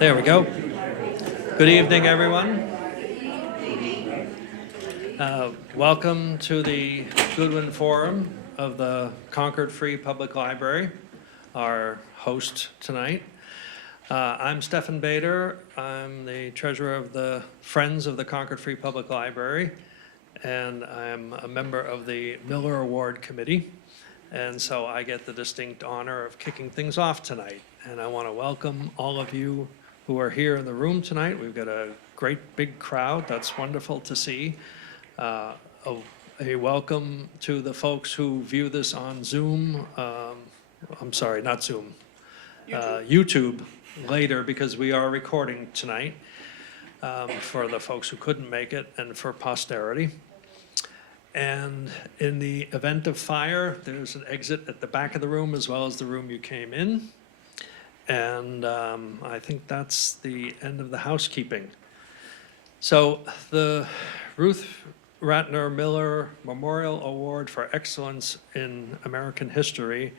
There we go. Good evening, everyone. Welcome to the Goodwin Forum of the Concord Free Public Library, our host tonight. I'm Stephan Bader. I'm the treasurer of the Friends of the Concord Free Public Library, and I'm a member of the Miller Award Committee. And so I get the distinct honor of kicking things off tonight. And I want to welcome all of you who are here in the room tonight. We've got a great big crowd. That's wonderful to see. A welcome to the folks who view this on Zoom. I'm sorry, not Zoom. YouTube later, because we are recording tonight for the folks who couldn't make it and for posterity. And in the event of fire, there's an exit at the back of the room as well as the room you came in. And I think that's the end of the housekeeping. So the Ruth Ratner Miller Memorial Award for Excellence in American History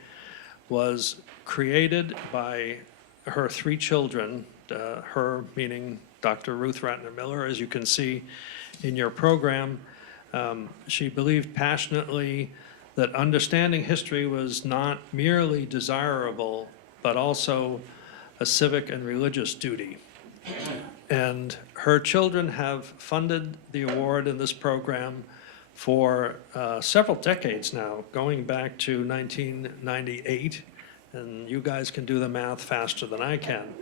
was created by her three children, her meaning Dr. Ruth Ratner Miller, as you can see in your program. She believed passionately that understanding history was not merely desirable, but also a civic and religious duty. And her children have funded the award in this program for several decades now, going back to 1998. And you guys can do the math faster than I can.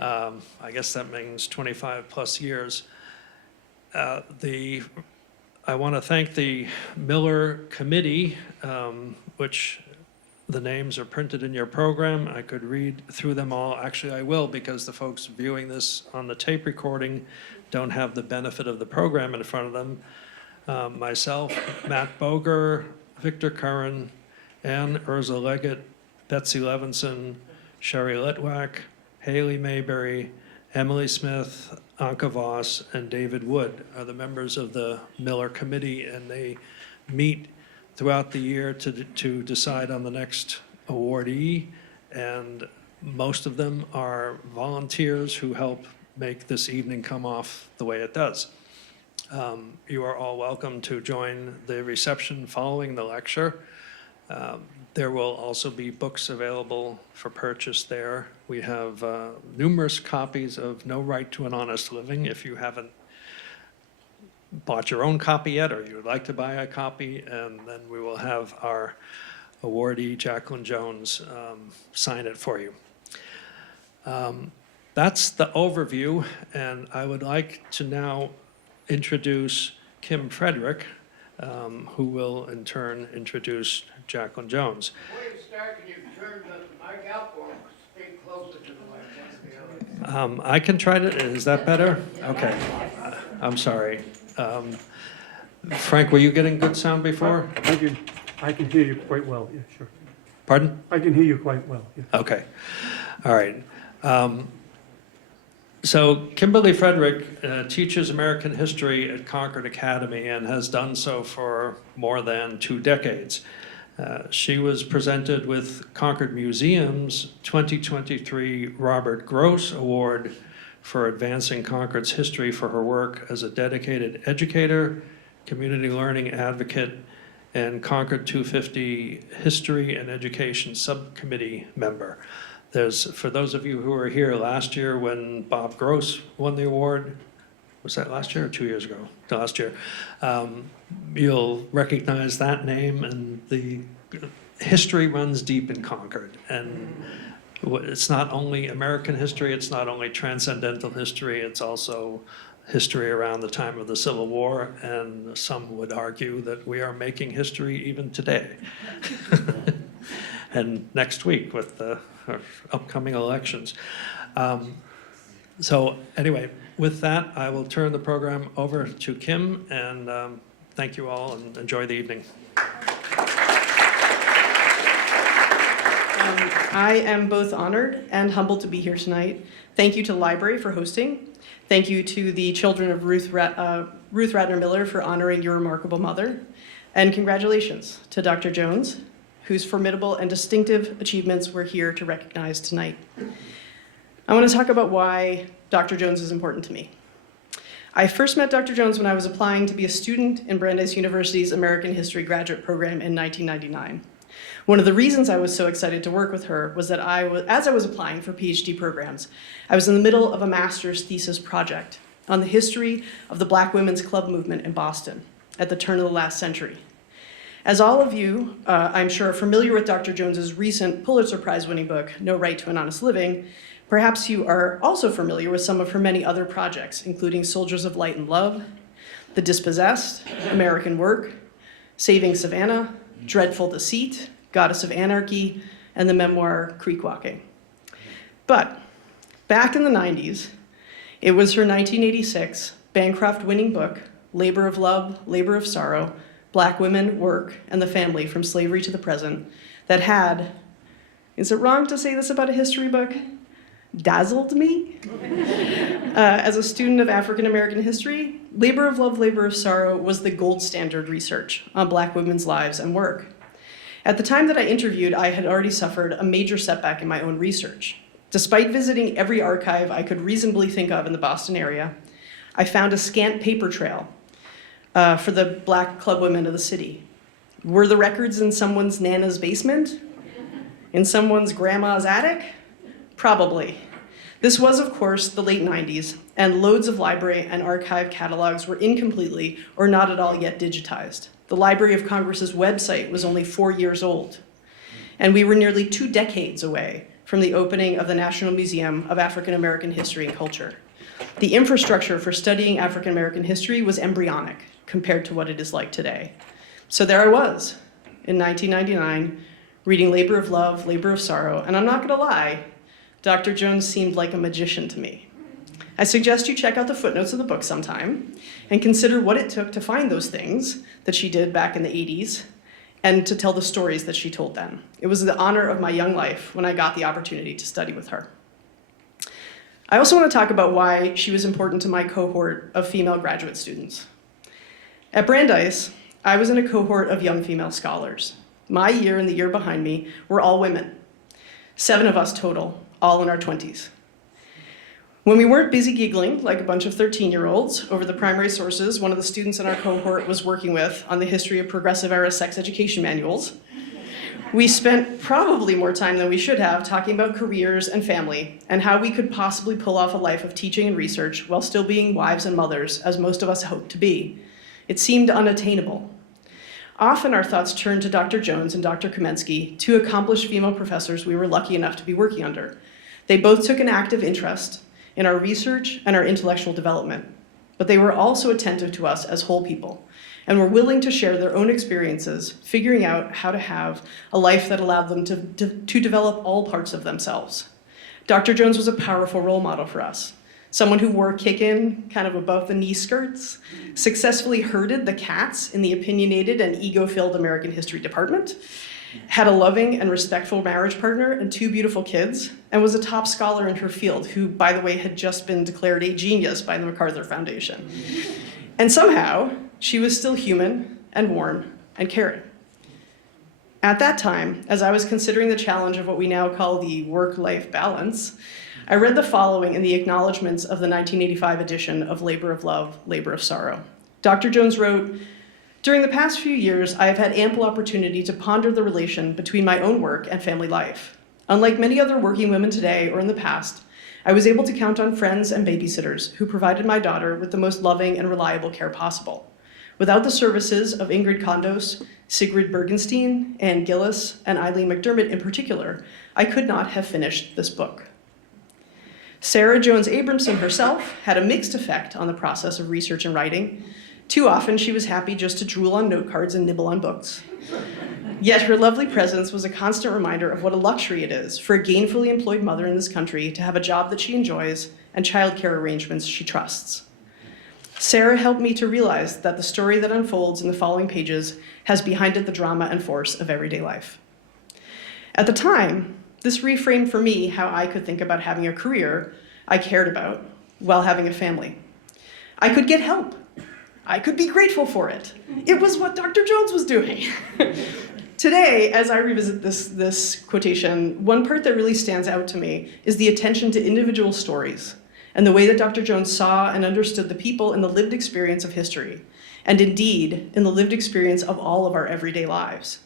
I guess that means 25 plus years. I want to thank the Miller Committee, which the names are printed in your program. I could read through them all. Actually, I will, because the folks viewing this on the tape recording don't have the benefit of the program in front of them. Myself, Matt Boger, Victor Curran, Ann Urza Leggett, Betsy Levinson, Sherry Litwack, Haley Mayberry, Emily Smith, Anka Voss, and David Wood are the members of the Miller Committee, and they meet throughout the year to decide on the next awardee, and most of them are volunteers who help make this evening come off the way it does. You are all welcome to join the reception following the lecture. There will also be books available for purchase there. We have numerous copies of No Right to an Honest Living. If you haven't bought your own copy yet, or you would like to buy a copy, and then we will have our awardee, Jacqueline Jones, sign it for you. That's the overview, and I would like to now introduce Kim Frederick, who will in turn introduce Jacqueline Jones. Before you start, can you turn the mic out or speak closer to the mic? I can try to, is that better? Okay, I'm sorry. Frank, were you getting good sound before? I can hear you quite well, yeah, sure. Pardon? I can hear you quite well, yeah. Okay, all right. So Kimberly Frederick teaches American history at Concord Academy and has done so for more than 2 decades. She was presented with Concord Museum's 2023 Robert Gross Award for advancing Concord's history for her work as a dedicated educator, community learning advocate, and Concord 250 History and Education Subcommittee member. For those of you who were here last year when Bob Gross won the award, was that last year or 2 years ago? Last year. You'll recognize that name, and the history runs deep in Concord. And it's not only American history, it's not only transcendental history, it's also history around the time of the Civil War, and some would argue that we are making history even today. And next week with the upcoming elections. So anyway, with that, I will turn the program over to Kim, and thank you all, and enjoy the evening. I am both honored and humbled to be here tonight. Thank you to the library for hosting. Thank you to the children of Ruth Ratner Miller for honoring your remarkable mother. And congratulations to Dr. Jones, whose formidable and distinctive achievements we're here to recognize tonight. I want to talk about why Dr. Jones is important to me. I first met Dr. Jones when I was applying to be a student in Brandeis University's American History graduate program in 1999. One of the reasons I was so excited to work with her was that as I was applying for PhD programs, I was in the middle of a master's thesis project on the history of the Black women's club movement in Boston at the turn of the last century. As all of you, I'm sure, are familiar with Dr. Jones's recent Pulitzer Prize-winning book, No Right to an Honest Living, perhaps you are also familiar with some of her many other projects, including Soldiers of Light and Love, The Dispossessed, American Work, Saving Savannah, Dreadful Deceit, Goddess of Anarchy, and the memoir Creek Walking. But back in the 90s, it was her 1986 Bancroft-winning book, Labor of Love, Labor of Sorrow, Black Women, Work, and the Family from Slavery to the Present, that had, is it wrong to say this about a history book? Dazzled me. As a student of African American history, Labor of Love, Labor of Sorrow was the gold standard research on Black women's lives and work. At the time that I interviewed, I had already suffered a major setback in my own research. Despite visiting every archive I could reasonably think of in the Boston area, I found a scant paper trail for the Black club women of the city. Were the records in someone's nana's basement? In someone's grandma's attic? Probably. This was, of course, the late 90s, and loads of library and archive catalogs were incompletely or not at all yet digitized. The Library of Congress's website was only 4 years old, and we were nearly 2 decades away from the opening of the National Museum of African American History and Culture. The infrastructure for studying African American history was embryonic compared to what it is like today. So there I was, in 1999, reading Labor of Love, Labor of Sorrow, and I'm not gonna lie, Dr. Jones seemed like a magician to me. I suggest you check out the footnotes of the book sometime and consider what it took to find those things that she did back in the 80s and to tell the stories that she told then. It was the honor of my young life when I got the opportunity to study with her. I also want to talk about why she was important to my cohort of female graduate students. At Brandeis, I was in a cohort of young female scholars. My year and the year behind me were all women, 7 of us total, all in our 20s. When we weren't busy giggling like a bunch of 13-year-olds over the primary sources one of the students in our cohort was working with on the history of progressive era sex education manuals, we spent probably more time than we should have talking about careers and family and how we could possibly pull off a life of teaching and research while still being wives and mothers, as most of us hoped to be. It seemed unattainable. Often our thoughts turned to Dr. Jones and Dr. Kamensky, 2 accomplished female professors we were lucky enough to be working under. They both took an active interest in our research and our intellectual development, but they were also attentive to us as whole people and were willing to share their own experiences, figuring out how to have a life that allowed them to develop all parts of themselves. Dr. Jones was a powerful role model for us, someone who wore kick-in, kind of above the knee skirts, successfully herded the cats in the opinionated and ego-filled American history department, had a loving and respectful marriage partner and 2 beautiful kids, and was a top scholar in her field, who, by the way, had just been declared a genius by the MacArthur Foundation. And somehow, she was still human and warm and caring. At that time, as I was considering the challenge of what we now call the work-life balance, I read the following in the acknowledgments of the 1985 edition of Labor of Love, Labor of Sorrow. Dr. Jones wrote, "During the past few years, I have had ample opportunity to ponder the relation between my own work and family life. Unlike many other working women today or in the past, I was able to count on friends and babysitters who provided my daughter with the most loving and reliable care possible. Without the services of Ingrid Kondos, Sigrid Bergenstein, Ann Gillis, and Eileen McDermott in particular, I could not have finished this book." Sarah Jones Abramson herself had a mixed effect on the process of research and writing. Too often, she was happy just to drool on note cards and nibble on books. Yet her lovely presence was a constant reminder of what a luxury it is for a gainfully employed mother in this country to have a job that she enjoys and childcare arrangements she trusts. Sarah helped me to realize that the story that unfolds in the following pages has behind it the drama and force of everyday life. At the time, this reframed for me how I could think about having a career I cared about while having a family. I could get help. I could be grateful for it. It was what Dr. Jones was doing. Today, as I revisit this quotation, one part that really stands out to me is the attention to individual stories and the way that Dr. Jones saw and understood the people in the lived experience of history, and indeed, in the lived experience of all of our everyday lives.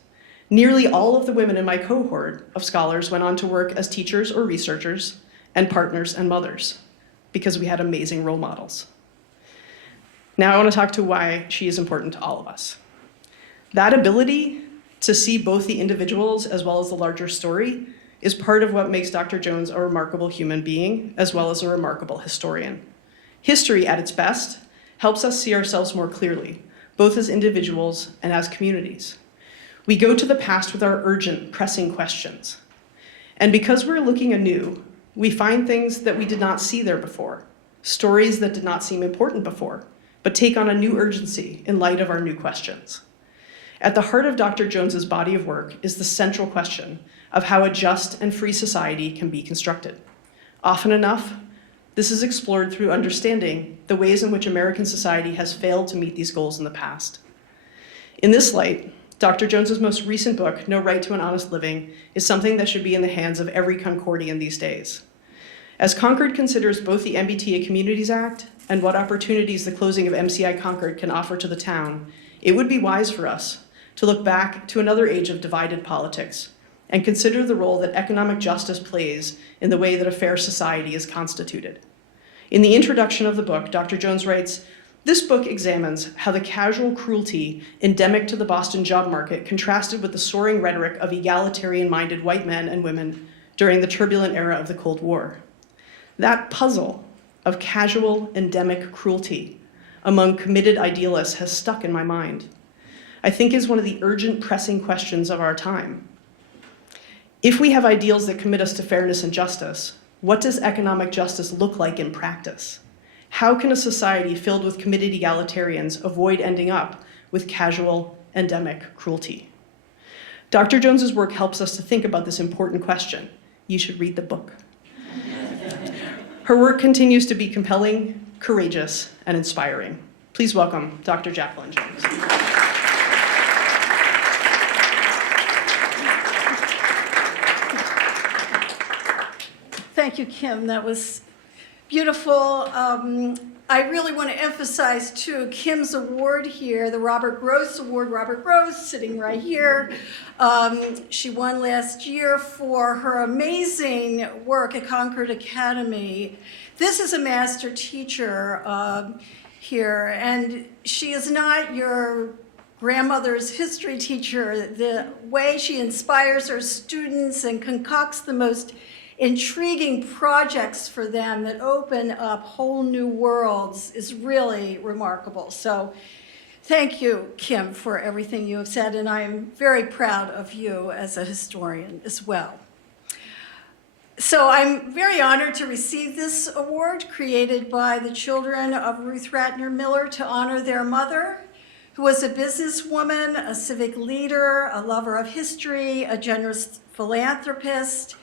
Nearly all of the women in my cohort of scholars went on to work as teachers or researchers and partners and mothers because we had amazing role models. Now I want to talk to why she is important to all of us. That ability to see both the individuals as well as the larger story is part of what makes Dr. Jones a remarkable human being as well as a remarkable historian. History at its best helps us see ourselves more clearly, both as individuals and as communities. We go to the past with our urgent, pressing questions. And because we're looking anew, we find things that we did not see there before, stories that did not seem important before, but take on a new urgency in light of our new questions. At the heart of Dr. Jones's body of work is the central question of how a just and free society can be constructed. Often enough, this is explored through understanding the ways in which American society has failed to meet these goals in the past. In this light, Dr. Jones's most recent book, No Right to an Honest Living, is something that should be in the hands of every Concordian these days. As Concord considers both the MBTA Communities Act and what opportunities the closing of MCI Concord can offer to the town, it would be wise for us to look back to another age of divided politics and consider the role that economic justice plays in the way that a fair society is constituted. In the introduction of the book, Dr. Jones writes, "This book examines how the casual cruelty endemic to the Boston job market contrasted with the soaring rhetoric of egalitarian-minded white men and women during the turbulent era of the Cold War. That puzzle of casual endemic cruelty among committed idealists has stuck in my mind. I think is one of the urgent, pressing questions of our time. If we have ideals that commit us to fairness and justice, what does economic justice look like in practice? How can a society filled with committed egalitarians avoid ending up with casual, endemic cruelty?" Dr. Jones's work helps us to think about this important question. You should read the book. Her work continues to be compelling, courageous, and inspiring. Please welcome Dr. Jacqueline Jones. Thank you, Kim. That was beautiful. I really want to emphasize, too, Kim's award here, the Robert Gross Award. Robert Gross, sitting right here. She won last year for her amazing work at Concord Academy. This is a master teacher here, and she is not your grandmother's history teacher. The way she inspires her students and concocts the most intriguing projects for them that open up whole new worlds is really remarkable. So thank you, Kim, for everything you have said, and I am very proud of you as a historian as well. So I'm very honored to receive this award created by the children of Ruth Ratner Miller to honor their mother, who was a businesswoman, a civic leader, a lover of history, a generous philanthropist,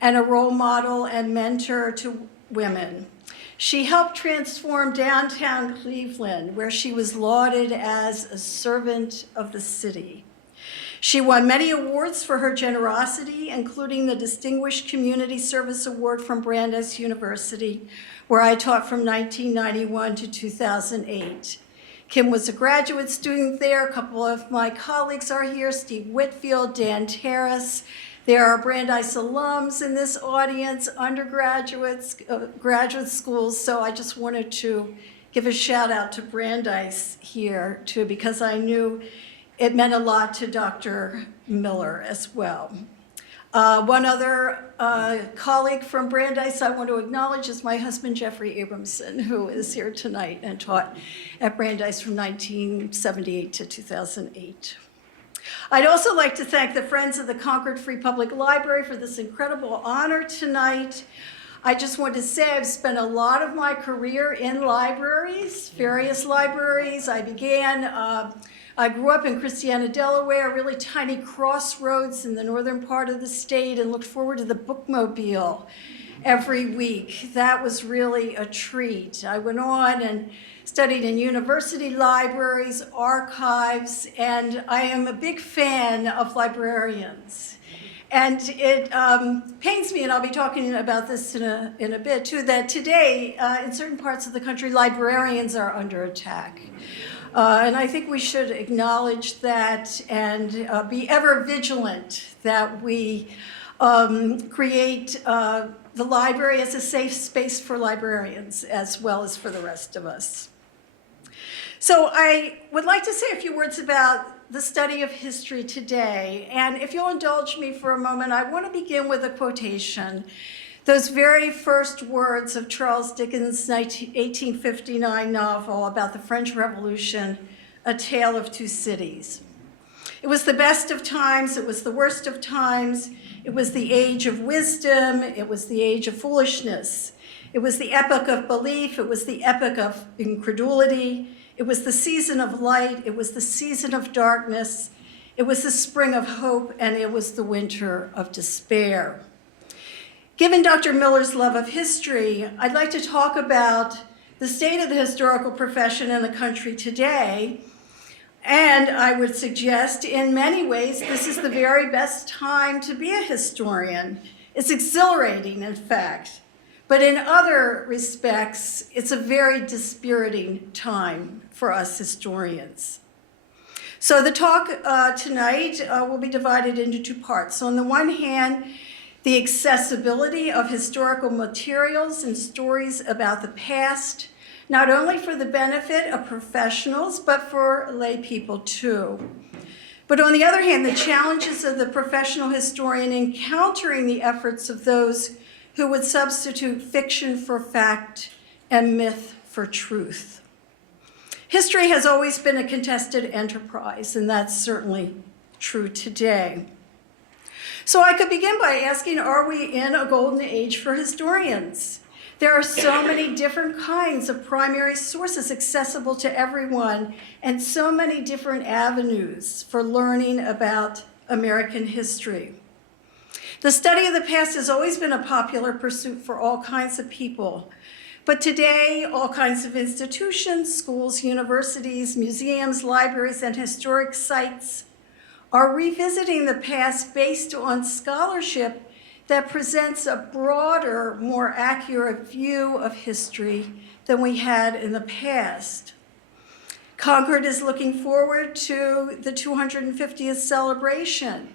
and a role model and mentor to women. She helped transform downtown Cleveland, where she was lauded as a servant of the city. She won many awards for her generosity, including the Distinguished Community Service Award from Brandeis University, where I taught from 1991 to 2008. Kim was a graduate student there. A couple of my colleagues are here, Steve Whitfield, Dan Terrace. There are Brandeis alums in this audience, undergraduates, graduate schools, so I just wanted to give a shout out to Brandeis here too, because I knew it meant a lot to Dr. Miller as well. One other colleague from Brandeis I want to acknowledge is my husband, Jeffrey Abramson, who is here tonight and taught at Brandeis from 1978 to 2008. I'd also like to thank the Friends of the Concord Free Public Library for this incredible honor tonight. I just want to say I've spent a lot of my career in libraries, various libraries. I grew up in Christiana, Delaware, a really tiny crossroads in the northern part of the state, and looked forward to the bookmobile every week. That was really a treat. I went on and studied in university libraries, archives, and I am a big fan of librarians. And it pains me, and I'll be talking about this in a bit too, that today, in certain parts of the country, librarians are under attack. And I think we should acknowledge that and be ever vigilant that we create the library as a safe space for librarians as well as for the rest of us. So I would like to say a few words about the study of history today. And if you'll indulge me for a moment, I want to begin with a quotation. Those very first words of Charles Dickens' 1859 novel about the French Revolution, A Tale of Two Cities. It was the best of times, it was the worst of times, it was the age of wisdom, it was the age of foolishness. It was the epoch of belief, it was the epoch of incredulity, it was the season of light, it was the season of darkness, it was the spring of hope, and it was the winter of despair. Given Dr. Miller's love of history, I'd like to talk about the state of the historical profession in the country today. And I would suggest, in many ways, this is the very best time to be a historian. It's exhilarating, in fact. But in other respects, it's a very dispiriting time for us historians. So the talk tonight will be divided into two parts. So on the one hand, the accessibility of historical materials and stories about the past, not only for the benefit of professionals, but for lay people too. But on the other hand, the challenges of the professional historian encountering the efforts of those who would substitute fiction for fact and myth for truth. History has always been a contested enterprise, and that's certainly true today. So I could begin by asking, are we in a golden age for historians? There are so many different kinds of primary sources accessible to everyone, and so many different avenues for learning about American history. The study of the past has always been a popular pursuit for all kinds of people. But today, all kinds of institutions, schools, universities, museums, libraries, and historic sites are revisiting the past based on scholarship that presents a broader, more accurate view of history than we had in the past. Concord is looking forward to the 250th celebration.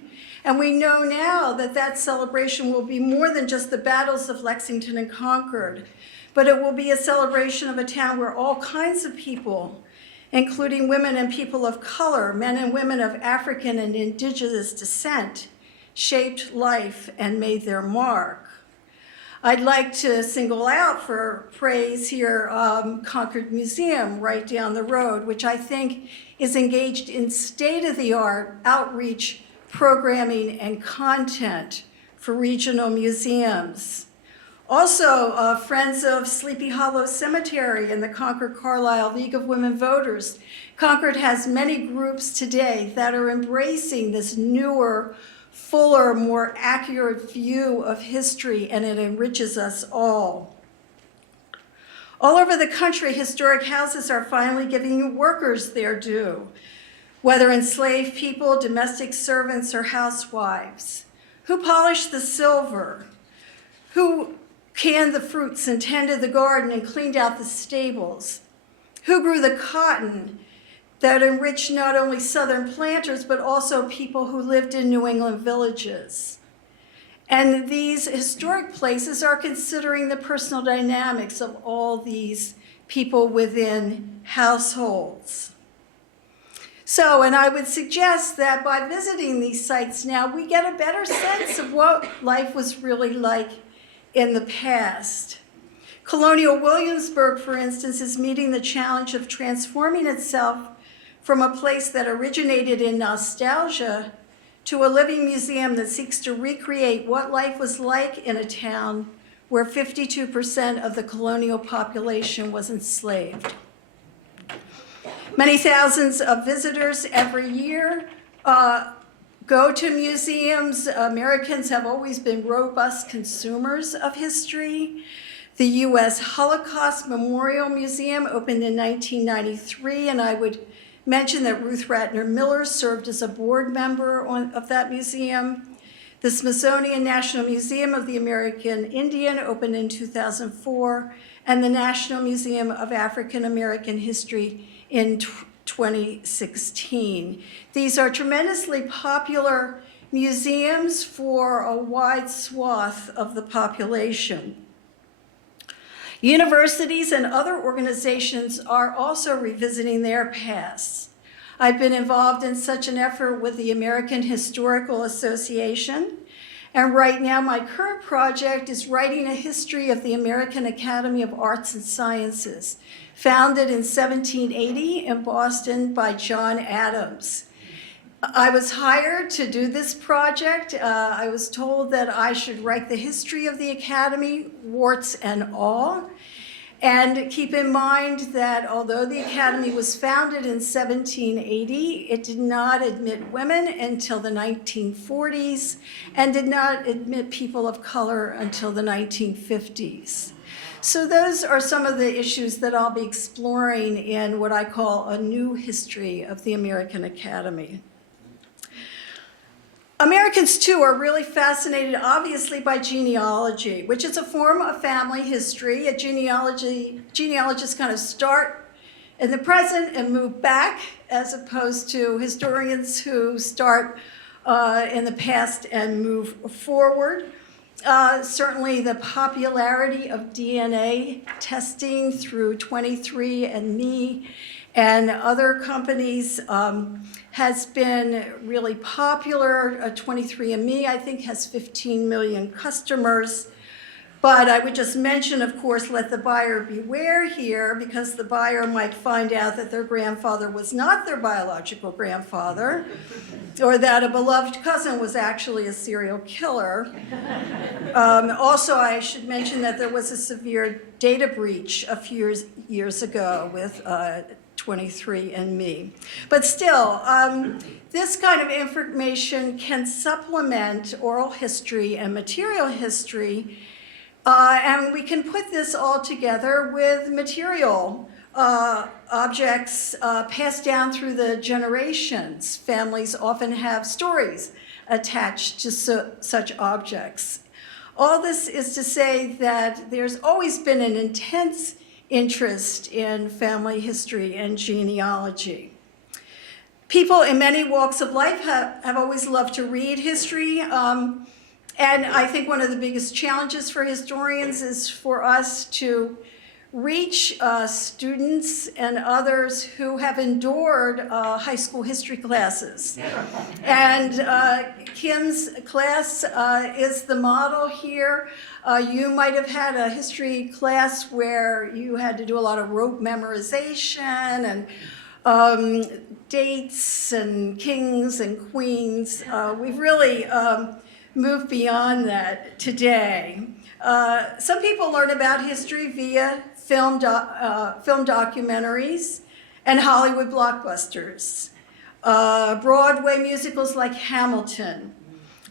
And we know now that that celebration will be more than just the battles of Lexington and Concord, but it will be a celebration of a town where all kinds of people, including women and people of color, men and women of African and indigenous descent, shaped life and made their mark. I'd like to single out for praise here Concord Museum right down the road, which I think is engaged in state-of-the-art outreach programming and content for regional museums. Also, Friends of Sleepy Hollow Cemetery and the Concord Carlisle League of Women Voters. Concord has many groups today that are embracing this newer, fuller, more accurate view of history, and it enriches us all. All over the country, historic houses are finally giving workers their due, whether enslaved people, domestic servants, or housewives. Who polished the silver? Who canned the fruits and tended the garden and cleaned out the stables? Who grew the cotton that enriched not only Southern planters, but also people who lived in New England villages? And these historic places are considering the personal dynamics of all these people within households. So, and I would suggest that by visiting these sites now, we get a better sense of what life was really like in the past. Colonial Williamsburg, for instance, is meeting the challenge of transforming itself from a place that originated in nostalgia to a living museum that seeks to recreate what life was like in a town where 52% of the colonial population was enslaved. Many thousands of visitors every year go to museums. Americans have always been robust consumers of history. The U.S. Holocaust Memorial Museum opened in 1993, and I would mention that Ruth Ratner Miller served as a board member of that museum. The Smithsonian National Museum of the American Indian opened in 2004, and the National Museum of African American History in 2016. These are tremendously popular museums for a wide swath of the population. Universities and other organizations are also revisiting their pasts. I've been involved in such an effort with the American Historical Association, and right now my current project is writing a history of the American Academy of Arts and Sciences, founded in 1780 in Boston by John Adams. I was hired to do this project. I was told that I should write the history of the Academy, warts and all. And keep in mind that although the Academy was founded in 1780, it did not admit women until the 1940s and did not admit people of color until the 1950s. So those are some of the issues that I'll be exploring in what I call a new history of the American Academy. Americans, too, are really fascinated, obviously, by genealogy, which is a form of family history. Genealogists kind of start in the present and move back, as opposed to historians who start in the past and move forward. Certainly, the popularity of DNA testing through 23andMe and other companies has been really popular. 23andMe, I think, has 15 million customers. But I would just mention, of course, let the buyer beware here, because the buyer might find out that their grandfather was not their biological grandfather, or that a beloved cousin was actually a serial killer. Also, I should mention that there was a severe data breach a few years ago with 23andMe. But still, this kind of information can supplement oral history and material history, and we can put this all together with material objects passed down through the generations. Families often have stories attached to such objects. All this is to say that there's always been an intense interest in family history and genealogy. People in many walks of life have always loved to read history, and I think one of the biggest challenges for historians is for us to reach students and others who have endured high school history classes. And Kim's class is the model here. You might have had a history class where you had to do a lot of rote memorization and dates and kings and queens. We've really moved beyond that today. Some people learn about history via film documentaries and Hollywood blockbusters. Broadway musicals like Hamilton.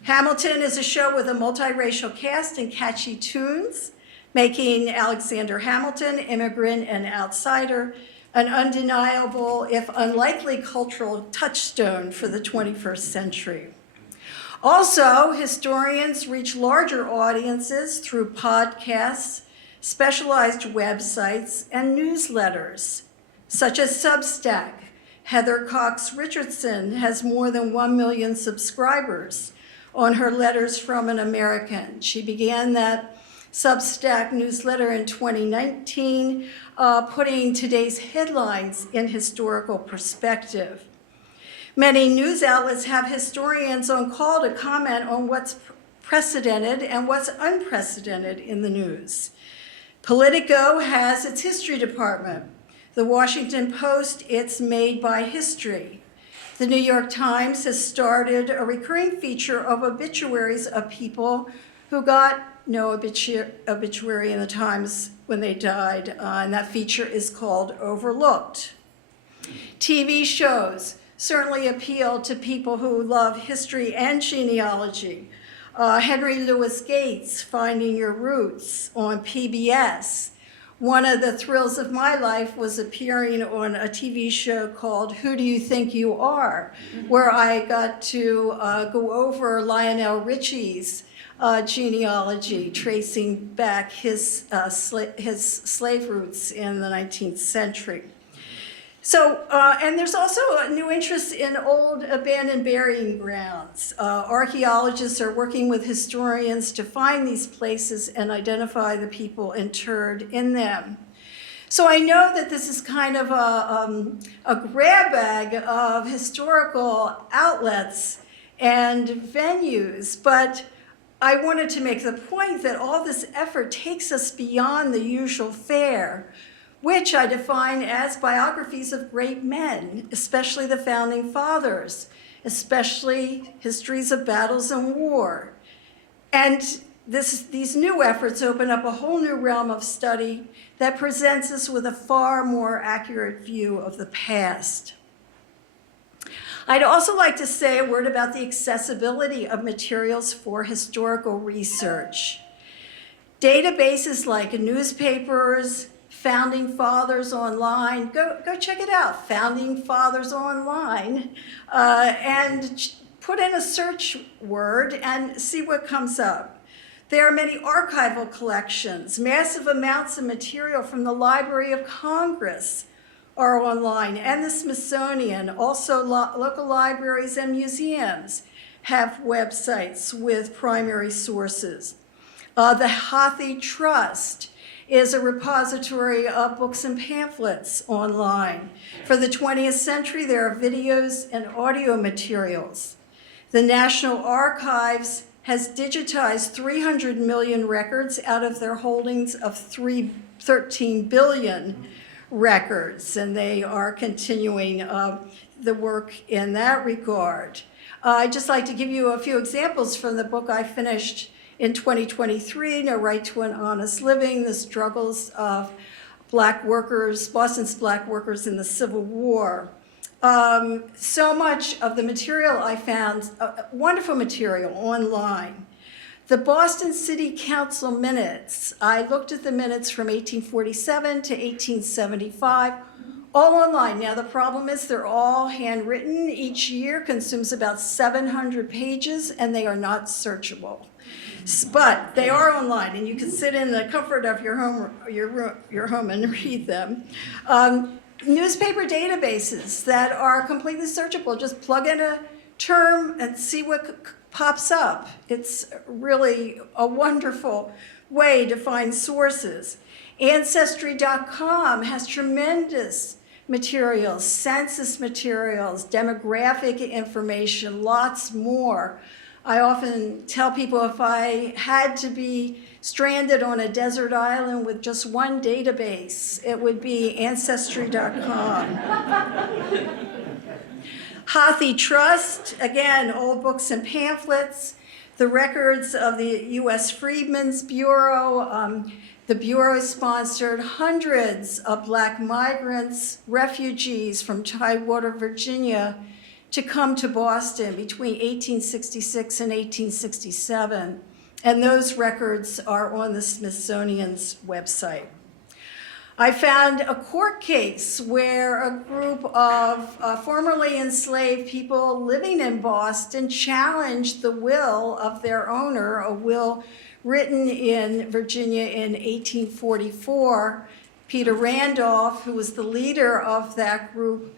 Hamilton is a show with a multiracial cast and catchy tunes, making Alexander Hamilton, immigrant and outsider, an undeniable, if unlikely, cultural touchstone for the 21st century. Also, historians reach larger audiences through podcasts, specialized websites, and newsletters, such as Substack. Heather Cox Richardson has more than 1 million subscribers on her Letters from an American. She began that Substack newsletter in 2019, putting today's headlines in historical perspective. Many news outlets have historians on call to comment on what's precedented and what's unprecedented in the news. Politico has its history department. The Washington Post, it's Made by History. The New York Times has started a recurring feature of obituaries of people who got no obituary in the times when they died, and that feature is called Overlooked. TV shows certainly appeal to people who love history and genealogy. Henry Louis Gates, Finding Your Roots on PBS. One of the thrills of my life was appearing on a TV show called Who Do You Think You Are, where I got to go over Lionel Richie's genealogy, tracing back his slave roots in the 19th century. So, and there's also a new interest in old abandoned burying grounds. Archaeologists are working with historians to find these places and identify the people interred in them. So I know that this is kind of a grab bag of historical outlets and venues, but I wanted to make the point that all this effort takes us beyond the usual fare, which I define as biographies of great men, especially the founding fathers, especially histories of battles and war. And these new efforts open up a whole new realm of study that presents us with a far more accurate view of the past. I'd also like to say a word about the accessibility of materials for historical research. Databases like newspapers, Founding Fathers Online, go check it out, Founding Fathers Online, and put in a search word and see what comes up. There are many archival collections. Massive amounts of material from the Library of Congress are online, and the Smithsonian. Also, local libraries and museums have websites with primary sources. The Hathi Trust is a repository of books and pamphlets online. For the 20th century, there are videos and audio materials. The National Archives has digitized 300 million records out of their holdings of 13 billion records, and they are continuing the work in that regard. I'd just like to give you a few examples from the book I finished in 2023, No Right to an Honest Living, The Struggles of Black Workers, Boston's Black Workers in the Civil War. So much of the material I found, wonderful material online. The Boston City Council minutes, I looked at the minutes from 1847 to 1875, all online. Now the problem is they're all handwritten. Each year consumes about 700 pages and they are not searchable. But they are online, and you can sit in the comfort of your home and read them. Newspaper databases that are completely searchable. Just plug in a term and see what pops up. It's really a wonderful way to find sources. Ancestry.com has tremendous materials, census materials, demographic information, lots more. I often tell people if I had to be stranded on a desert island with just one database, it would be Ancestry.com. Hathi Trust, again, old books and pamphlets, the records of the U.S. Freedmen's Bureau. The Bureau sponsored hundreds of Black migrants, refugees from Tidewater, Virginia, to come to Boston between 1866 and 1867. And those records are on the Smithsonian's website. I found a court case where a group of formerly enslaved people living in Boston challenged the will of their owner, a will written in Virginia in 1844. Peter Randolph, who was the leader of that group,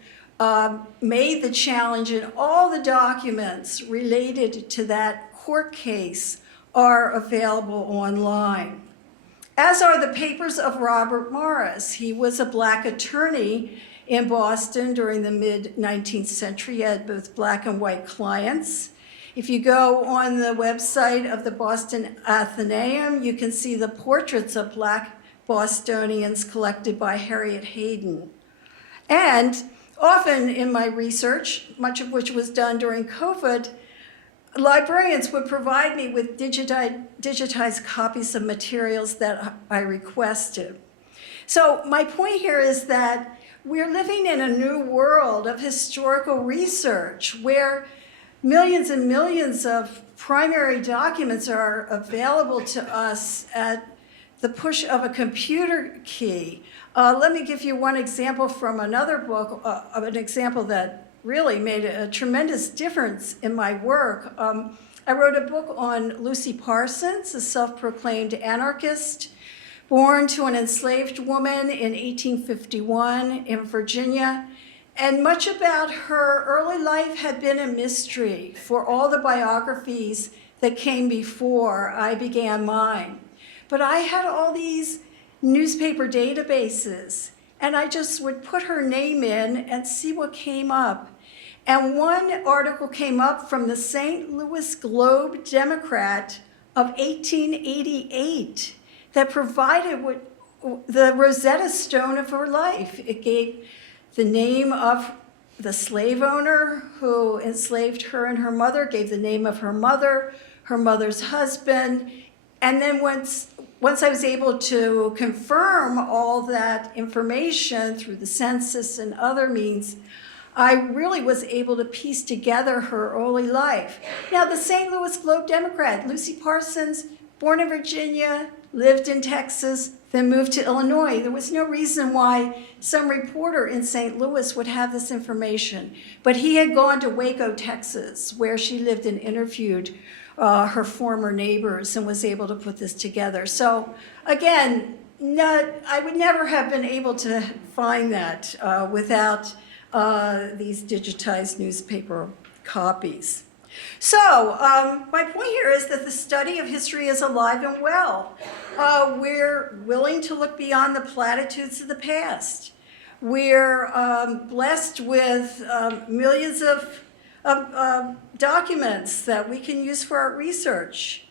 made the challenge, and all the documents related to that court case are available online. As are the papers of Robert Morris. He was a Black attorney in Boston during the mid-19th century. He had both Black and white clients. If you go on the website of the Boston Athenaeum, you can see the portraits of Black Bostonians collected by Harriet Hayden. And often in my research, much of which was done during COVID, librarians would provide me with digitized copies of materials that I requested. So my point here is that we're living in a new world of historical research where millions and millions of primary documents are available to us at the push of a computer key. Let me give you one example from another book, an example that really made a tremendous difference in my work. I wrote a book on Lucy Parsons, a self-proclaimed anarchist, born to an enslaved woman in 1851 in Virginia. And much about her early life had been a mystery for all the biographies that came before I began mine. But I had all these newspaper databases, and I just would put her name in and see what came up. And one article came up from the St. Louis Globe Democrat of 1888 that provided the Rosetta Stone of her life. It gave the name of the slave owner who enslaved her and her mother, gave the name of her mother's husband, and then once I was able to confirm all that information through the census and other means, I really was able to piece together her early life. Now, the St. Louis Globe Democrat, Lucy Parsons, born in Virginia, lived in Texas, then moved to Illinois. There was no reason why some reporter in St. Louis would have this information. But he had gone to Waco, Texas, where she lived and interviewed her former neighbors and was able to put this together. So again, I would never have been able to find that without these digitized newspaper copies. So my point here is that the study of history is alive and well. We're willing to look beyond the platitudes of the past. We're blessed with millions of documents that we can use for our research.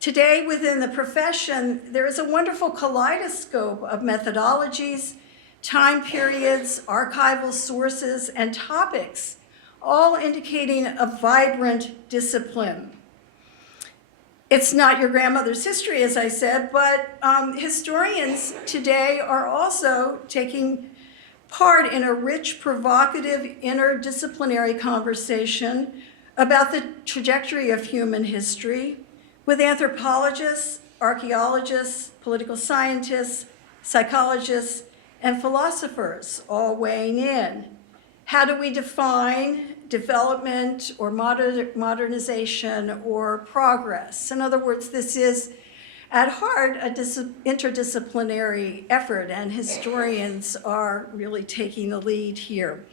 Today, within the profession, there is a wonderful kaleidoscope of methodologies, time periods, archival sources, and topics, all indicating a vibrant discipline. It's not your grandmother's history, as I said, but historians today are also taking part in a rich, provocative, interdisciplinary conversation about the trajectory of human history with anthropologists, archaeologists, political scientists, psychologists, and philosophers all weighing in. How do we define development or modernization or progress? In other words, this is at heart an interdisciplinary effort, and historians are really taking the lead here.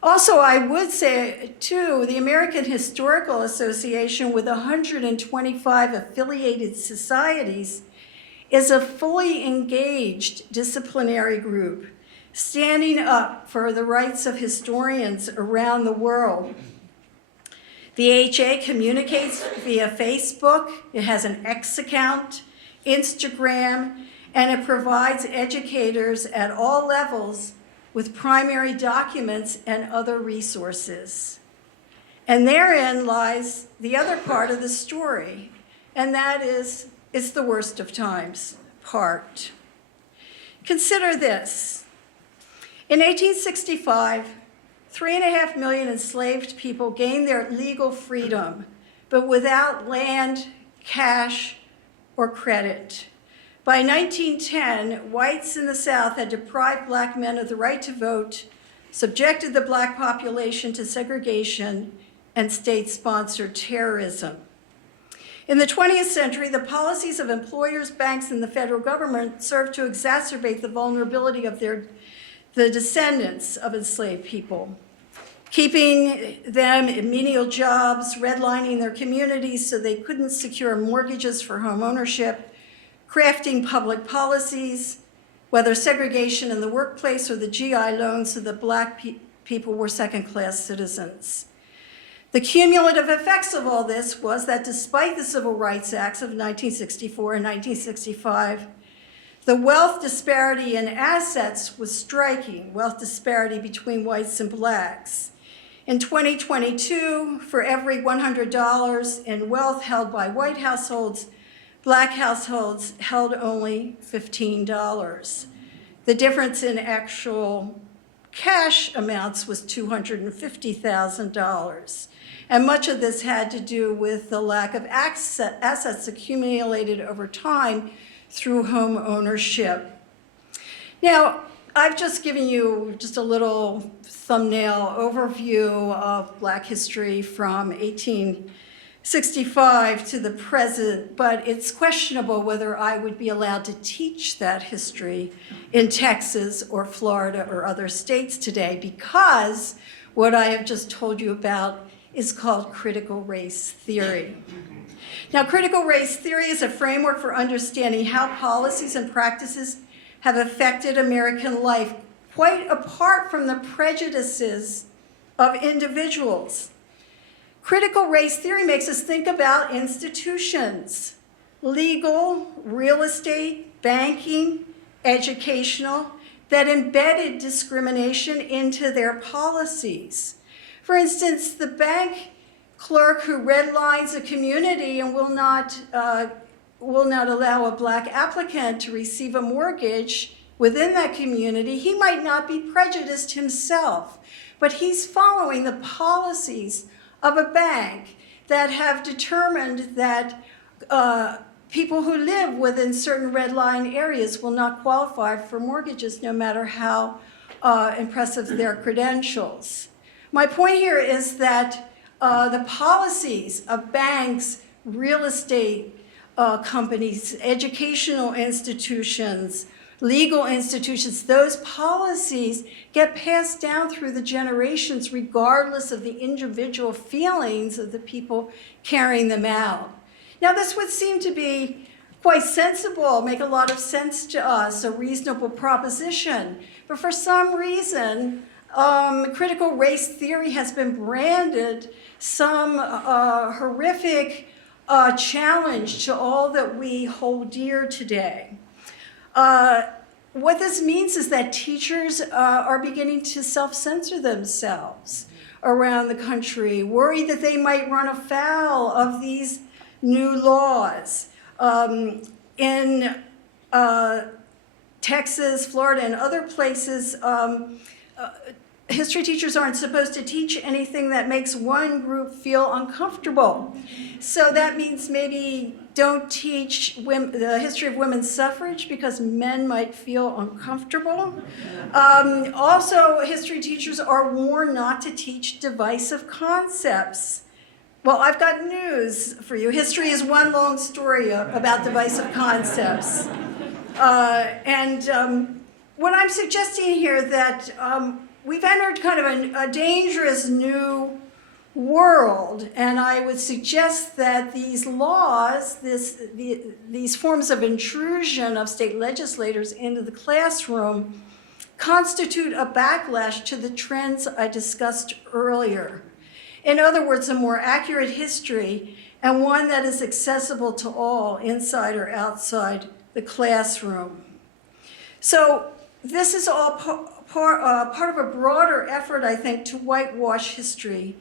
Also, I would say, too, the American Historical Association, with 125 affiliated societies, is a fully engaged disciplinary group standing up for the rights of historians around the world. The AHA communicates via Facebook, it has an X account, Instagram, and it provides educators at all levels with primary documents and other resources. And therein lies the other part of the story, and that is, it's the worst of times part. Consider this. In 1865, 3.5 million enslaved people gained their legal freedom, but without land, cash, or credit. By 1910, whites in the South had deprived black men of the right to vote, subjected the black population to segregation, and state-sponsored terrorism. In the 20th century, the policies of employers, banks, and the federal government served to exacerbate the vulnerability of the descendants of enslaved people, keeping them in menial jobs, redlining their communities so they couldn't secure mortgages for home ownership, crafting public policies, whether segregation in the workplace or the GI loan so that black people were second-class citizens. The cumulative effects of all this was that despite the Civil Rights Acts of 1964 and 1965, the wealth disparity in assets was striking, wealth disparity between whites and blacks. In 2022, for every $100 in wealth held by white households, black households held only $15. The difference in actual cash amounts was $250,000. And much of this had to do with the lack of assets accumulated over time through home ownership. Now, I've just given you just a little thumbnail overview of Black history from 1865 to the present, but it's questionable whether I would be allowed to teach that history in Texas or Florida or other states today, because what I have just told you about is called critical race theory. Now, critical race theory is a framework for understanding how policies and practices have affected American life, quite apart from the prejudices of individuals. Critical race theory makes us think about institutions, legal, real estate, banking, educational, that embedded discrimination into their policies. For instance, the bank clerk who redlines a community and will not allow a Black applicant to receive a mortgage within that community, he might not be prejudiced himself, but he's following the policies of a bank that have determined that people who live within certain red line areas will not qualify for mortgages no matter how impressive their credentials. My point here is that the policies of banks, real estate companies, educational institutions, legal institutions, those policies get passed down through the generations regardless of the individual feelings of the people carrying them out. Now, this would seem to be quite sensible, make a lot of sense to us, a reasonable proposition. But for some reason, critical race theory has been branded some horrific challenge to all that we hold dear today. What this means is that teachers are beginning to self-censor themselves around the country, worried that they might run afoul of these new laws. In Texas, Florida, and other places, history teachers aren't supposed to teach anything that makes one group feel uncomfortable. So that means maybe don't teach the history of women's suffrage because men might feel uncomfortable. Also, history teachers are warned not to teach divisive concepts. Well, I've got news for you. History is one long story about divisive concepts. What I'm suggesting here that we've entered kind of a dangerous new world, and I would suggest that these laws, these forms of intrusion of state legislators into the classroom constitute a backlash to the trends I discussed earlier. In other words, a more accurate history and one that is accessible to all, inside or outside the classroom. So this is all part of a broader effort, I think, to whitewash history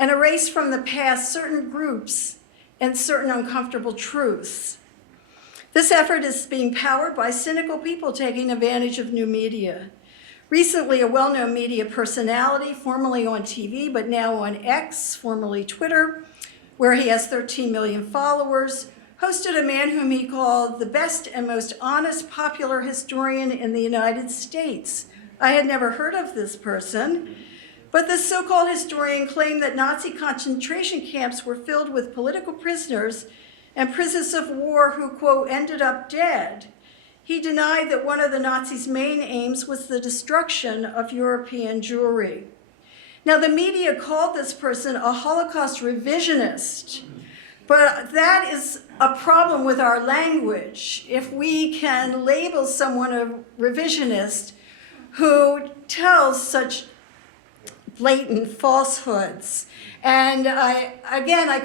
and erase from the past certain groups and certain uncomfortable truths. This effort is being powered by cynical people taking advantage of new media. Recently, a well-known media personality, formerly on TV, but now on X, formerly Twitter, where he has 13 million followers, hosted a man whom he called the best and most honest popular historian in the United States. I had never heard of this person, but this so-called historian claimed that Nazi concentration camps were filled with political prisoners and prisoners of war who, quote, ended up dead. He denied that one of the Nazis' main aims was the destruction of European Jewry. Now, the media called this person a Holocaust revisionist, but that is a problem with our language. If we can label someone a revisionist who tells such blatant falsehoods. And I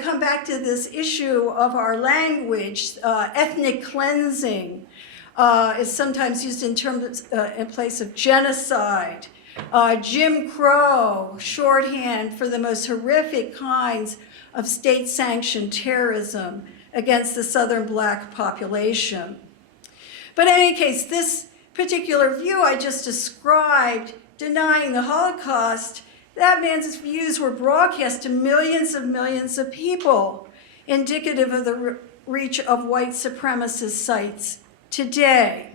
come back to this issue of our language. Ethnic cleansing is sometimes used in place of genocide. Jim Crow, shorthand for the most horrific kinds of state-sanctioned terrorism against the Southern Black population. But in any case, this particular view I just described, denying the Holocaust, that man's views were broadcast to millions of people, indicative of the reach of white supremacist sites today.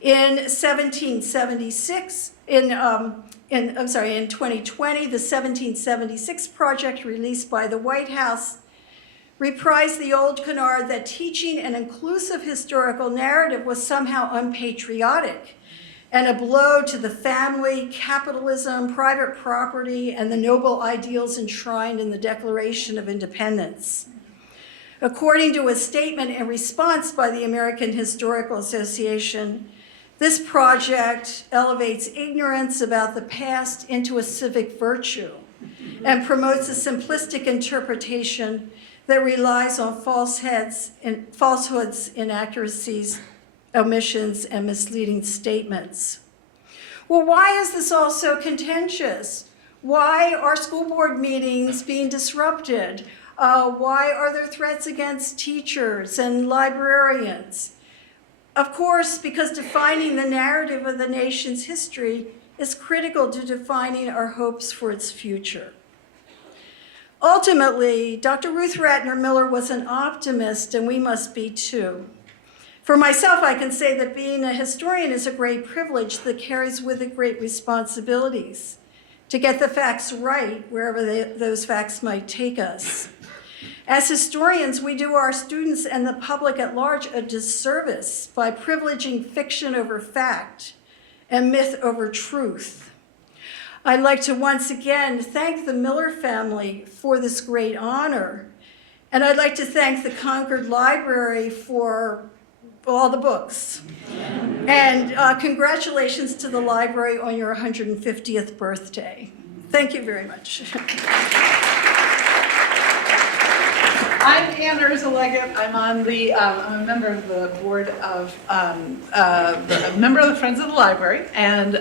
In 1776, in 2020, the 1776 project released by the White House reprised the old canard that teaching an inclusive historical narrative was somehow unpatriotic and a blow to the family, capitalism, private property, and the noble ideals enshrined in the Declaration of Independence. According to a statement in response by the American Historical Association, this project elevates ignorance about the past into a civic virtue and promotes a simplistic interpretation that relies on falsehoods, inaccuracies, omissions, and misleading statements. Well, why is this all so contentious? Why are school board meetings being disrupted? Why are there threats against teachers and librarians? Of course, because defining the narrative of the nation's history is critical to defining our hopes for its future. Ultimately, Dr. Ruth Ratner Miller was an optimist, and we must be too. For myself, I can say that being a historian is a great privilege that carries with it great responsibilities to get the facts right wherever those facts might take us. As historians, we do our students and the public at large a disservice by privileging fiction over fact and myth over truth. I'd like to once again thank the Miller family for this great honor. And I'd like to thank the Concord Library for all the books. And congratulations to the library on your 150th birthday. Thank you very much. I'm Ann Urza-Leggett. I'm on the, I'm a member of the board of, a member of the Friends of the Library and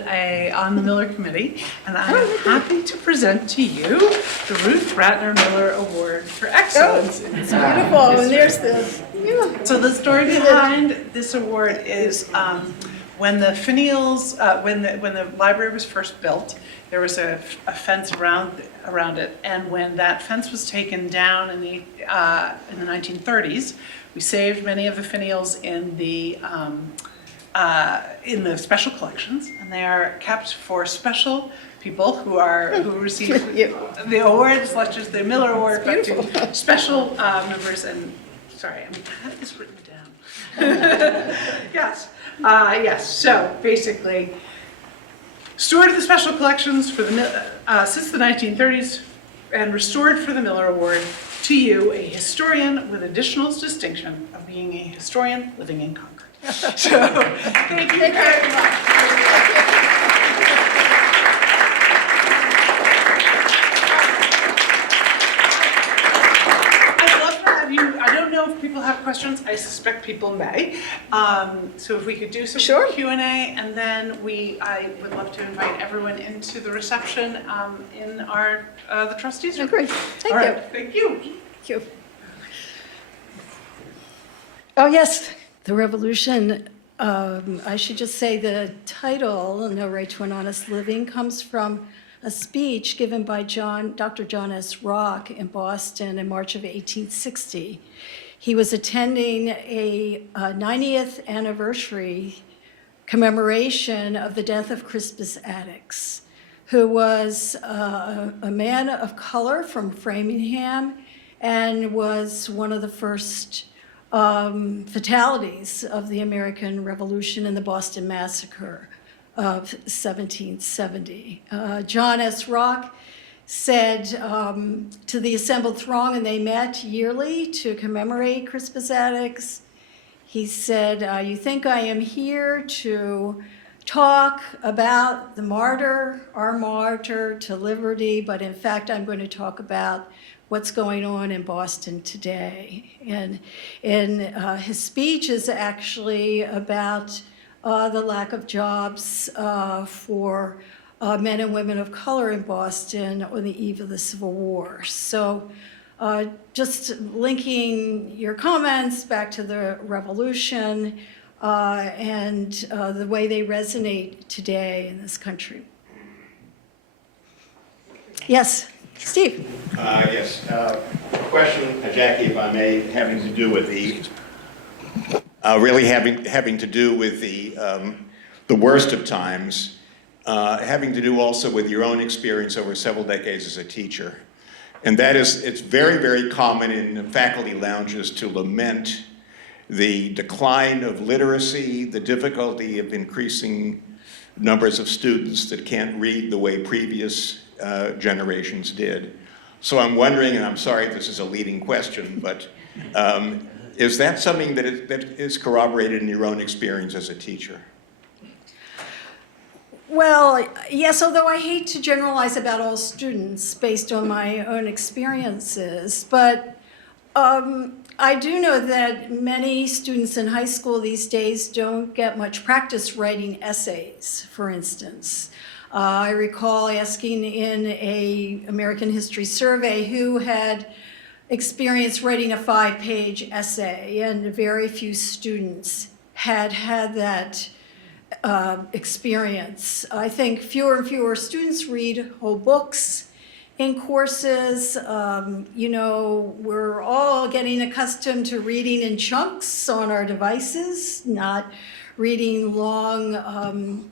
on the Miller Committee. And I'm happy to present to you the Ruth Ratner Miller Award for Excellence. Oh, it's beautiful, and there's this. Yeah. So the story behind this award is when the finials, when the library was first built, there was a fence around it, and when that fence was taken down in the 1930s, we saved many of the finials in the special collections, and they are kept for special people who receive the awards, such as the Miller Award, but to special members. And sorry, I had this written down. Yes, yes. So basically, steward of the special collections for since the 1930s, and restored for the Miller Award to you, a historian with additional distinction of being a historian living in Concord. So, thank you very much. If people have questions, I suspect people may. So if we could do some Q&A, and then I would love to invite everyone into the reception in the trustees room. Great, thank you. Thank you. Thank you. Oh yes, the revolution. I should just say the title, No Right to an Honest Living, comes from a speech given by Dr. John S. Rock in Boston in March of 1860. He was attending a 90th anniversary commemoration of the death of Crispus Attucks, who was a man of color from Framingham and was one of the first fatalities of the American Revolution and the Boston Massacre of 1770. John S. Rock said to the assembled throng, and they met yearly to commemorate Crispus Attucks, he said, you think I am here to talk about the martyr, our martyr to liberty, but in fact I'm going to talk about what's going on in Boston today. And his speech is actually about the lack of jobs for men and women of color in Boston on the eve of the Civil War. So just linking your comments back to the revolution, and the way they resonate today in this country. Yes, Steve? Yes. Question, Jackie, if I may, having to do with having to do with the worst of times, having to do also with your own experience over several decades as a teacher. And that is, it's very, very common in faculty lounges to lament the decline of literacy, the difficulty of increasing numbers of students that can't read the way previous generations did. So I'm wondering, and I'm sorry this is a leading question, but is that something that is corroborated in your own experience as a teacher? Well, yes, although I hate to generalize about all students based on my own experiences, but I do know that many students in high school these days don't get much practice writing essays, for instance. I recall asking in a American history survey who had experience writing a 5-page essay, and very few students had that experience. I think fewer and fewer students read whole books in courses. You know, we're all getting accustomed to reading in chunks on our devices, not reading long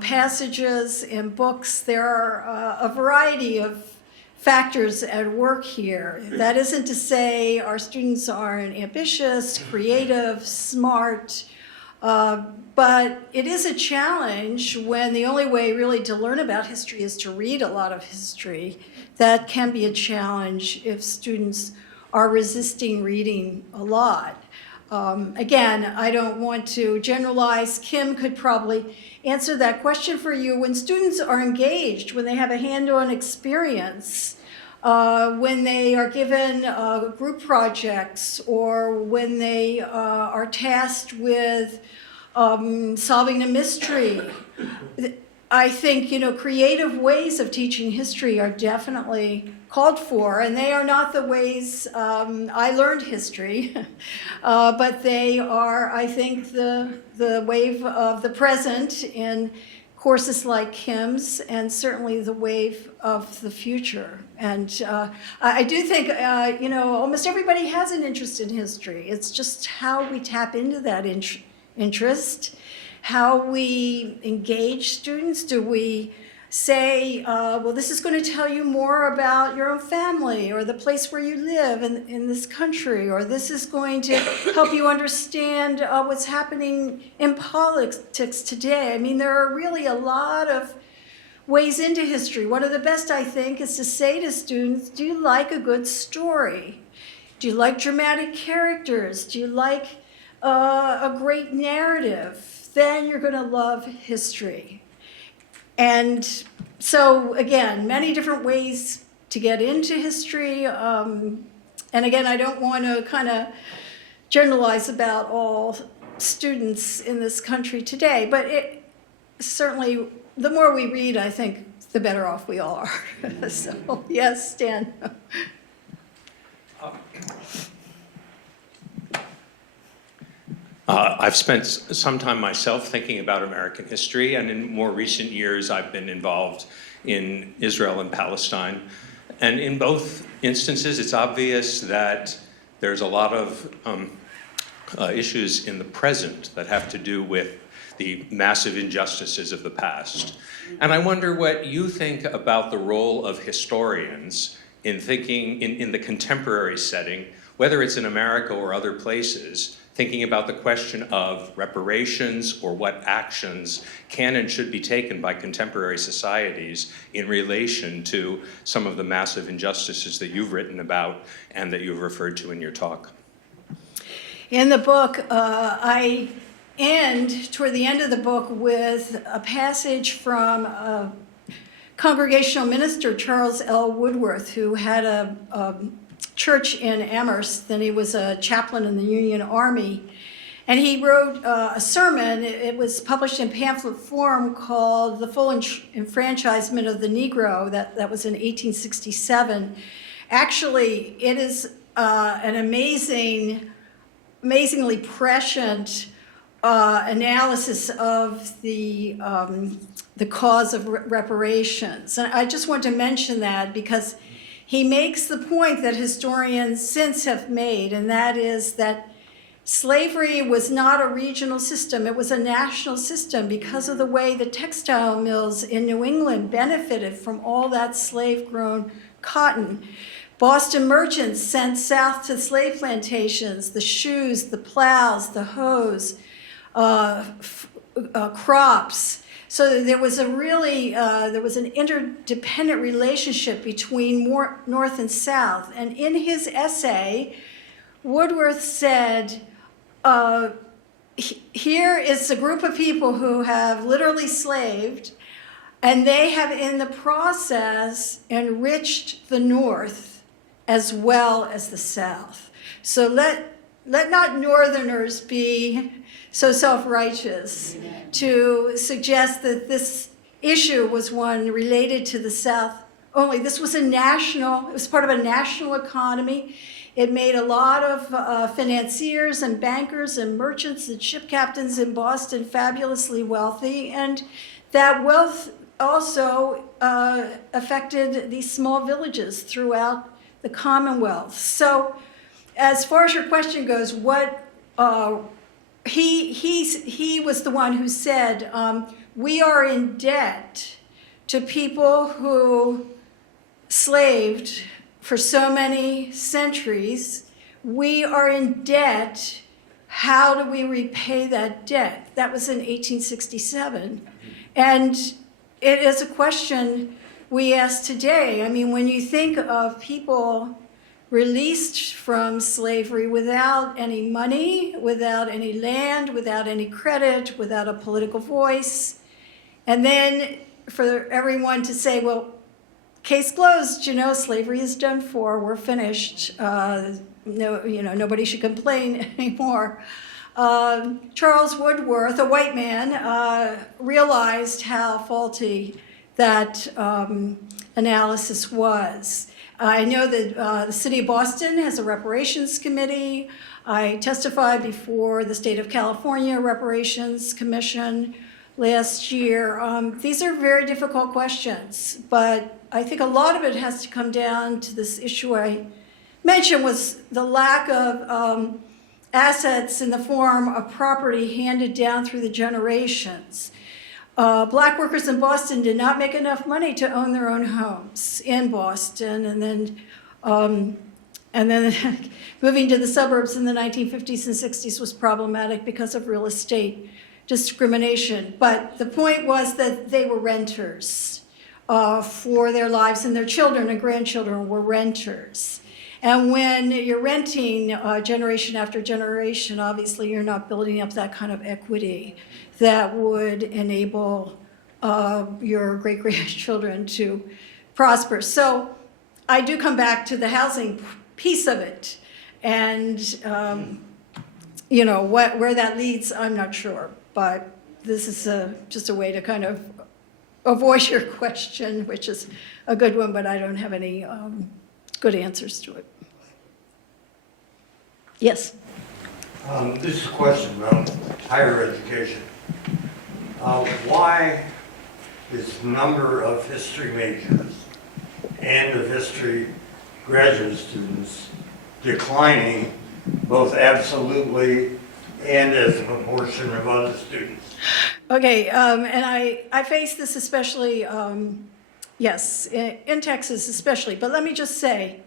passages in books. There are a variety of factors at work here. That isn't to say our students aren't ambitious, creative, smart, but it is a challenge when the only way really to learn about history is to read a lot of history. That can be a challenge if students are resisting reading a lot. Again, I don't want to generalize. Kim could probably answer that question for you. When students are engaged, when they have a hand-on experience, when they are given group projects, or when they are tasked with solving a mystery, I think, you know, creative ways of teaching history are definitely called for, and they are not the ways I learned history, but they are, I think, the wave of the present in courses like Kim's, and certainly the wave of the future. And I do think, you know, almost everybody has an interest in history. It's just how we tap into that interest, how we engage students. Do we say, well, this is going to tell you more about your own family or the place where you live in this country, or this is going to help you understand what's happening in politics today. I mean, there are really a lot of ways into history. One of the best, I think, is to say to students, do you like a good story? Do you like dramatic characters? Do you like a great narrative? Then you're going to love history. And so, again, many different ways to get into history. And again, I don't want to kind of generalize about all students in this country today, but it certainly, the more we read, I think, the better off we all are. So, yes, Stan. I've spent some time myself thinking about American history, and in more recent years I've been involved in Israel and Palestine. And in both instances, it's obvious that there's a lot of issues in the present that have to do with the massive injustices of the past. And I wonder what you think about the role of historians in thinking in the contemporary setting, whether it's in America or other places, thinking about the question of reparations or what actions can and should be taken by contemporary societies in relation to some of the massive injustices that you've written about and that you've referred to in your talk. In the book, I end, toward the end of the book, with a passage from a congregational minister, Charles L. Woodworth, who had a church in Amherst. Then he was a chaplain in the Union Army. And he wrote a sermon. It was published in pamphlet form called The Full Enfranchisement of the Negro. That was in 1867. Actually, it is an amazingly prescient analysis of the cause of reparations. And I just want to mention that because he makes the point that historians since have made, and that is that slavery was not a regional system, it was a national system because of the way the textile mills in New England benefited from all that slave-grown cotton. Boston merchants sent south to slave plantations the shoes, the plows, the hoes, crops. So there was a really, there was an interdependent relationship between North and South. And in his essay, Woodworth said, here is a group of people who have literally slaved, and they have in the process enriched the North as well as the South. So let not Northerners be so self-righteous to suggest that this issue was one related to the South only. This was it was part of a national economy. It made a lot of financiers and bankers and merchants and ship captains in Boston fabulously wealthy, and that wealth also affected these small villages throughout the Commonwealth. So as far as your question goes, what he was the one who said, we are in debt to people who slaved for so many centuries. We are in debt. How do we repay that debt? That was in 1867. And it is a question we ask today. I mean, when you think of people released from slavery without any money, without any land, without any credit, without a political voice, and then for everyone to say, well, case closed, slavery is done for, we're finished, nobody should complain anymore. Charles Woodworth, a white man, realized how faulty that analysis was. I know that the city of Boston has a reparations committee. I testified before the state of California Reparations Commission last year. These are very difficult questions, but I think a lot of it has to come down to this issue I mentioned, was the lack of assets in the form of property handed down through the generations. Black workers in Boston did not make enough money to own their own homes in Boston, and then moving to the suburbs in the 1950s and 60s was problematic because of real estate discrimination. But the point was that they were renters for their lives, and their children and grandchildren were renters. And when you're renting generation after generation, obviously you're not building up that kind of equity that would enable your great-grandchildren to prosper. So I do come back to the housing piece of it. And, where that leads, I'm not sure. But this is just a way to kind of avoid your question, which is a good one, but I don't have any good answers to it. Yes? This is a question about higher education. Why is the number of history majors and of history graduate students declining both absolutely and as a proportion of other students? Okay, and I face this especially, yes, in Texas especially, but let me just say,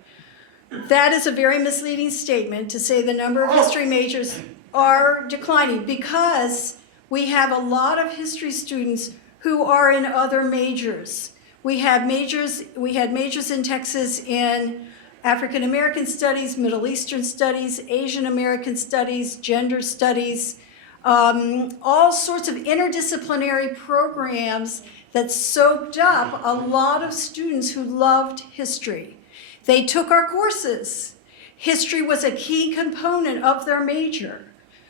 that is a very misleading statement to say the number of history majors are declining, because we have a lot of history students who are in other majors. We had majors in Texas in African American studies, Middle Eastern studies, Asian American studies, gender studies, all sorts of interdisciplinary programs that soaked up a lot of students who loved history. They took our courses. History was a key component of their major,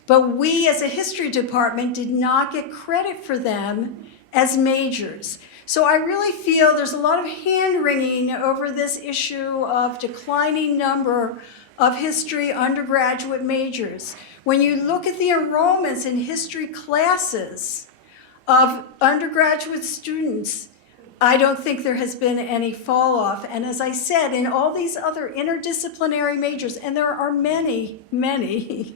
but we as a history department did not get credit for them as majors. So I really feel there's a lot of hand-wringing over this issue of declining number of history undergraduate majors. When you look at the enrollments in history classes of undergraduate students, I don't think there has been any fall off. And as I said, in all these other interdisciplinary majors, and there are many, many,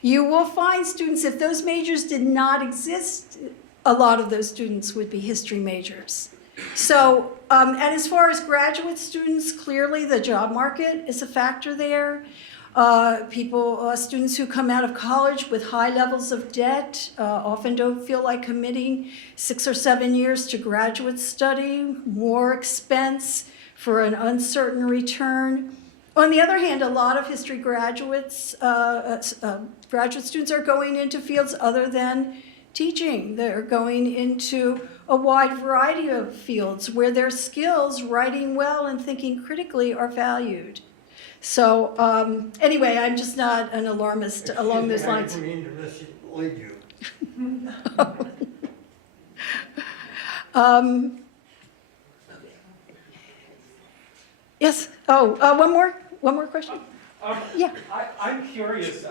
you will find students, if those majors did not exist, a lot of those students would be history majors. So, and as far as graduate students, clearly the job market is a factor there. Students who come out of college with high levels of debt often don't feel like committing 6 or 7 years to graduate study, more expense for an uncertain return. On the other hand, a lot of history graduates, graduate students are going into fields other than teaching. They're going into a wide variety of fields where their skills, writing well and thinking critically, are valued. So anyway, I'm just not an alarmist along those lines. I didn't mean to mislead you. Yes. One more question. Yeah. I'm curious.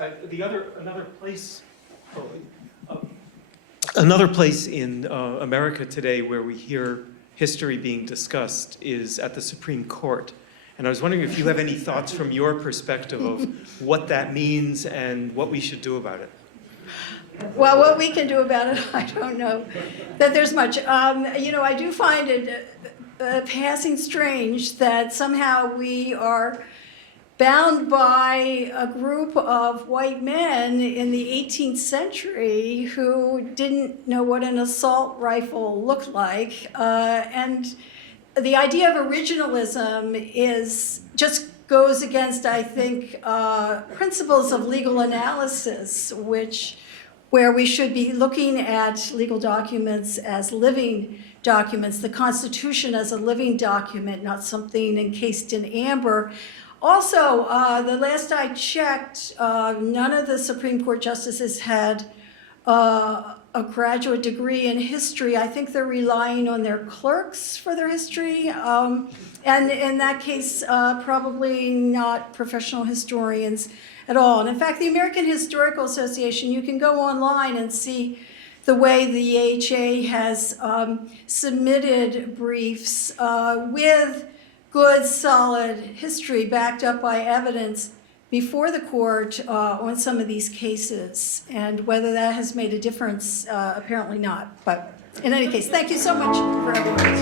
Another place in America today where we hear history being discussed is at the Supreme Court. And I was wondering if you have any thoughts from your perspective of what that means and what we should do about it. Well, what we can do about it, I don't know that there's much. I do find it passing strange that somehow we are bound by a group of white men in the 18th century who didn't know what an assault rifle looked like. And the idea of originalism goes against, I think, principles of legal analysis, where we should be looking at legal documents as living documents, the Constitution as a living document, not something encased in amber. Also, the last I checked, none of the Supreme Court justices had a graduate degree in history. I think they're relying on their clerks for their history. And in that case, probably not professional historians at all. And in fact, the American Historical Association, you can go online and see the way the AHA has submitted briefs with good, solid history backed up by evidence before the court on some of these cases. And whether that has made a difference, apparently not. But in any case, thank you so much for everyone.